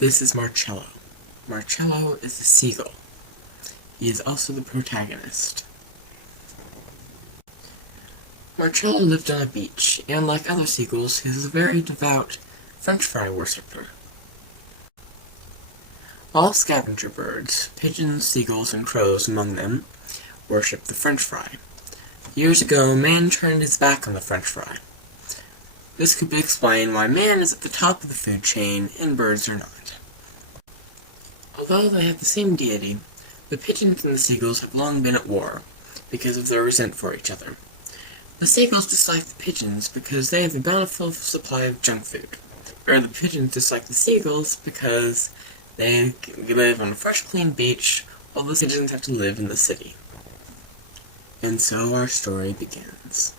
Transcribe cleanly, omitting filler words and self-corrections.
This is Marcello. Marcello is a seagull. He is also the protagonist. Marcello lived on a beach, and like other seagulls, he is a very devout French fry worshipper. All scavenger birds, pigeons, seagulls, and crows among them, worship the French fry. Years ago, man turned his back on the French fry. This could explain why man is at the top of the food chain and birds are not. Although they have the same deity, the pigeons and the seagulls have long been at war because of their resent for each other. The seagulls dislike the pigeons because they have a bountiful supply of junk food, or the pigeons dislike the seagulls because they live on a fresh, clean beach, while the pigeons have to live in the city. And so our story begins.